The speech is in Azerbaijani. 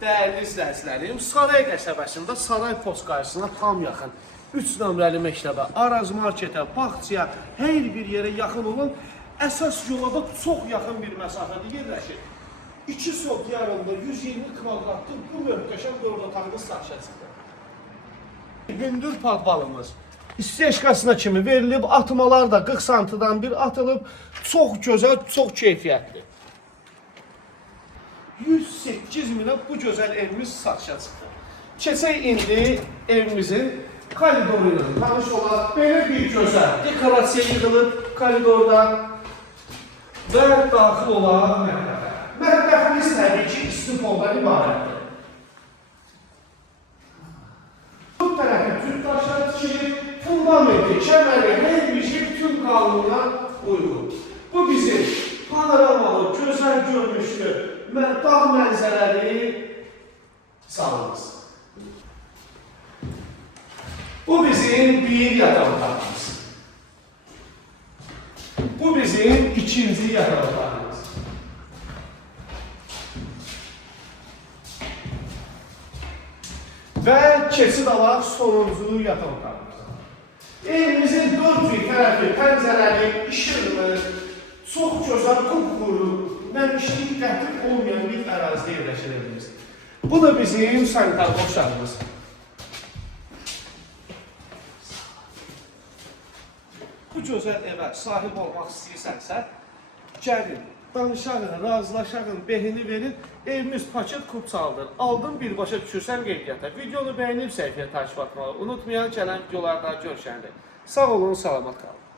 Dəyərli izləyicilərim, Saray qəsəbəsində Saray post qarşısına tam yaxın 3 nömrəli məktəbə, Araz marketə, bağçaya, hər bir yerə yaxın olan əsas yola da çox yaxın bir məsafədə yerləşir. 2 sot yarımda 120 kvadratlıq bu möhtəşəm 4 otaqlı sahə çıxdı. Hündür padvalımız isteşkasına kimi verilib, atmalar da 40 santıdan bir atılıb, çox gözəl, çox keyfiyyətli. 108 minə bu gözəl evimiz satışa çıxdı. Keçək indi evimizin koridoru ilə tanış olaraq belə bir gözəl dekorasiya yığılıb koridorda və daxil olaraq mətbəxə. Mətbəximiz təbii ki, istifoldan ibarətdir. Bu tərəfi tüt daşlar tikilib, fundamenti, kəməri, hər bir şey bütün qanununa uyğun. Bu bizim panoramalı, gözəl görmüşlü, dağ mənzərəli salımız. Bu bizim bir yataq otağımız. Bu bizim ikinci yataq otağımız. Və keçid alaq sonuncu yataq otağımız. Evimizin 4 tərəfi pəncərəli, işıqlı, çox gözəl, qupquru, məmişlik qətir olmayan bir ərazidə yerləşir evimiz. Bu da bizim sanitar boşağımız. Bu gözəl evə sahib olmaq istəyirsənsə, gəlin, danışağın, razılaşağın, behini verin, evimiz paket kupçalıdır. Aldın, birbaşa düşürsən qeydiyyata. Videonu bəyənib səhifəyə takip atmağı unutmayan, gələn videolarda görüşəndir. Sağ olun, salamat qalın.